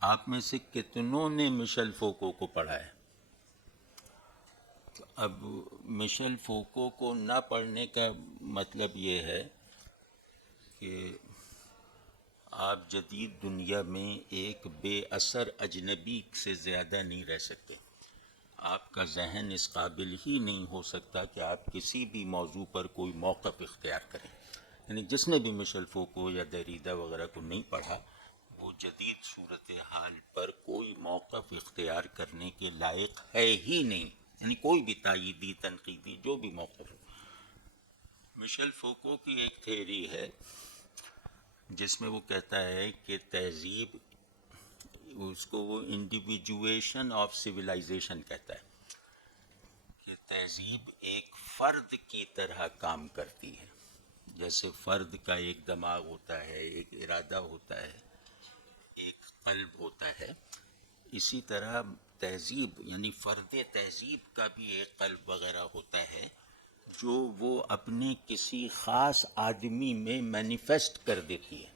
آپ میں سے کتنوں نے مشل فوکو کو پڑھا ہے؟ اب مشل فوکو کو نہ پڑھنے کا مطلب یہ ہے کہ آپ جدید دنیا میں ایک بے اثر اجنبی سے زیادہ نہیں رہ سکتے. آپ کا ذہن اس قابل ہی نہیں ہو سکتا کہ آپ کسی بھی موضوع پر کوئی موقف اختیار کریں. یعنی جس نے بھی مشل فوکو یا دیریدا وغیرہ کو نہیں پڑھا وہ جدید صورتحال پر کوئی موقف اختیار کرنے کے لائق ہے ہی نہیں. یعنی کوئی بھی تائیدی تنقیدی جو بھی موقف ہو. مشل فوکو کی ایک تھیوری ہے جس میں وہ کہتا ہے کہ تہذیب، اس کو وہ انڈیویجویشن آف سویلائزیشن کہتا ہے، کہ تہذیب ایک فرد کی طرح کام کرتی ہے. جیسے فرد کا ایک دماغ ہوتا ہے، ایک ارادہ ہوتا ہے، ایک قلب ہوتا ہے، اسی طرح تہذیب یعنی فرد تہذیب کا بھی ایک قلب وغیرہ ہوتا ہے جو وہ اپنے کسی خاص آدمی میں مینیفیسٹ کر دیتی ہے.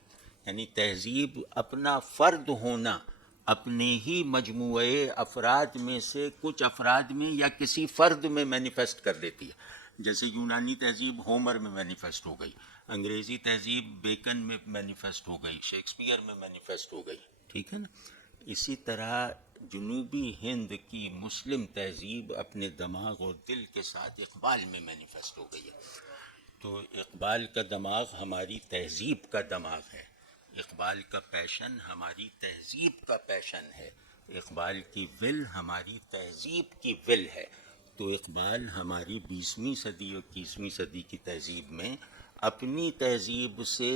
یعنی تہذیب اپنا فرد ہونا اپنے ہی مجموعے افراد میں سے کچھ افراد میں یا کسی فرد میں مینیفیسٹ کر دیتی ہے. جیسے یونانی تہذیب ہومر میں مینیفیسٹ ہو گئی، انگریزی تہذیب بیکن میں مینیفیسٹ ہو گئی، شیکسپیئر میں مینیفیسٹ ہو گئی. ٹھیک ہے نا؟ اسی طرح جنوبی ہند کی مسلم تہذیب اپنے دماغ اور دل کے ساتھ اقبال میں مینیفیسٹ ہو گئی ہے. تو اقبال کا دماغ ہماری تہذیب کا دماغ ہے، اقبال کا پیشن ہماری تہذیب کا پیشن ہے، اقبال کی ول ہماری تہذیب کی ول ہے. تو اقبال ہماری 20ویں صدی اور 21ویں صدی کی تہذیب میں اپنی تہذیب سے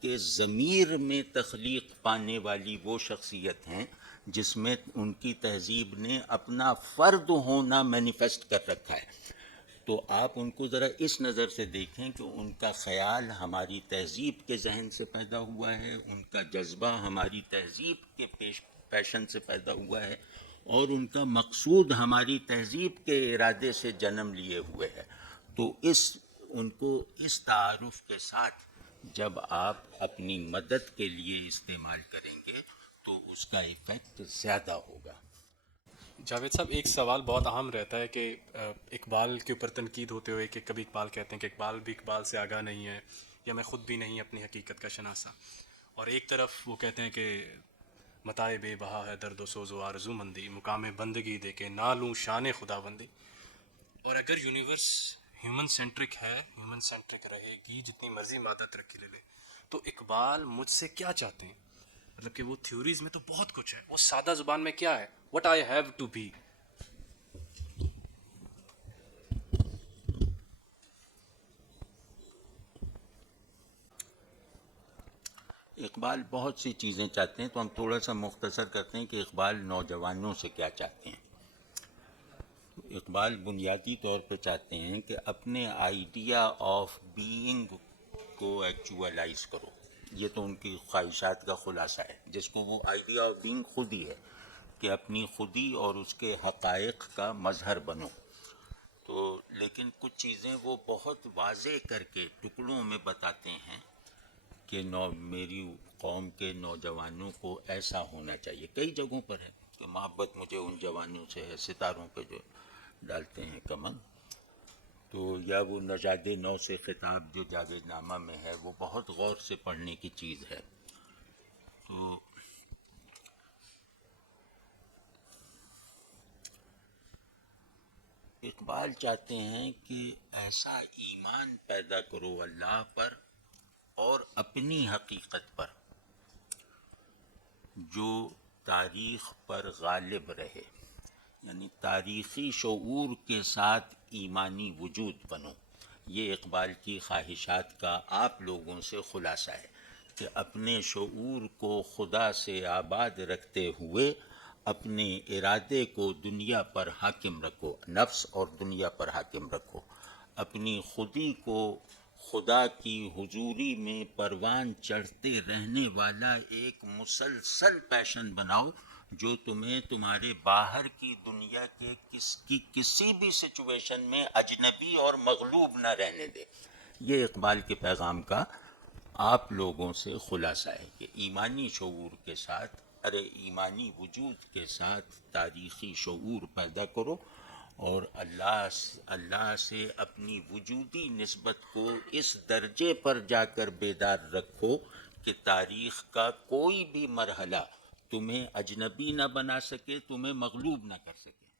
کہ ضمیر میں تخلیق پانے والی وہ شخصیت ہیں جس میں ان کی تہذیب نے اپنا فرد ہونا مینیفیسٹ کر رکھا ہے. تو آپ ان کو ذرا اس نظر سے دیکھیں کہ ان کا خیال ہماری تہذیب کے ذہن سے پیدا ہوا ہے، ان کا جذبہ ہماری تہذیب کے پیشن سے پیدا ہوا ہے، اور ان کا مقصود ہماری تہذیب کے ارادے سے جنم لیے ہوئے ہے. تو ان کو اس تعارف کے ساتھ جب آپ اپنی مدد کے لیے استعمال کریں گے تو اس کا ایفیکٹ زیادہ ہوگا. جاوید صاحب، ایک سوال بہت اہم رہتا ہے کہ اقبال کے اوپر تنقید ہوتے ہوئے کہ کبھی اقبال کہتے ہیں کہ اقبال بھی اقبال سے آگاہ نہیں ہے، یا میں خود بھی نہیں اپنی حقیقت کا شناسا، اور ایک طرف وہ کہتے ہیں کہ متاع بے بہا ہے درد و سوز و آرزو مندی، مقام بندگی دے کے نہ لوں شان خدا بندی. اور اگر یونیورس ہیومن سینٹرک ہے، ہیومن سینٹرک رہے گی، جتنی مرضی مادہ ترقی لے لے، تو اقبال مجھ سے کیا چاہتے ہیں؟ مطلب کہ وہ تھیوریز میں تو بہت کچھ ہے، وہ سادہ زبان میں کیا ہے؟ What I have to be. Iqbal بہت سی چیزیں چاہتے ہیں، تو ہم تھوڑا سا مختصر کرتے ہیں کہ اقبال نوجوانوں سے کیا چاہتے ہیں. اقبال بنیادی طور پہ چاہتے ہیں کہ اپنے آئیڈیا آف بینگ کو ایکچوئلائز کرو. یہ تو ان کی خواہشات کا خلاصہ ہے، جس کو وہ آئیڈیا آف بینگ خود ہی ہے کہ اپنی خودی اور اس کے حقائق کا مظہر بنو. تو لیکن کچھ چیزیں وہ بہت واضح کر کے ٹکڑوں میں بتاتے ہیں کہ میری قوم کے نوجوانوں کو ایسا ہونا چاہیے. کئی جگہوں پر ہے کہ محبت مجھے ان جوانوں سے ہے، ستاروں پہ جو ڈالتے ہیں کمن. تو یا وہ نژاد نو سے خطاب جو جاوید نامہ میں ہے، وہ بہت غور سے پڑھنے کی چیز ہے. تو اقبال چاہتے ہیں کہ ایسا ایمان پیدا کرو اللہ پر اور اپنی حقیقت پر جو تاریخ پر غالب رہے. یعنی تاریخی شعور کے ساتھ ایمانی وجود بنو. یہ اقبال کی خواہشات کا آپ لوگوں سے خلاصہ ہے کہ اپنے شعور کو خدا سے آباد رکھتے ہوئے اپنے ارادے کو دنیا پر حاکم رکھو، نفس اور دنیا پر حاکم رکھو. اپنی خودی کو خدا کی حضوری میں پروان چڑھتے رہنے والا ایک مسلسل پیشن بناؤ جو تمہیں تمہارے باہر کی دنیا کے کسی بھی سچویشن میں اجنبی اور مغلوب نہ رہنے دے. یہ اقبال کے پیغام کا آپ لوگوں سے خلاصہ ہے کہ ایمانی شعور کے ساتھ ارے ایمانی وجود کے ساتھ تاریخی شعور پیدا کرو اور اللہ سے اپنی وجودی نسبت کو اس درجے پر جا کر بیدار رکھو کہ تاریخ کا کوئی بھی مرحلہ تمہیں اجنبی نہ بنا سکے، تمہیں مغلوب نہ کر سکے.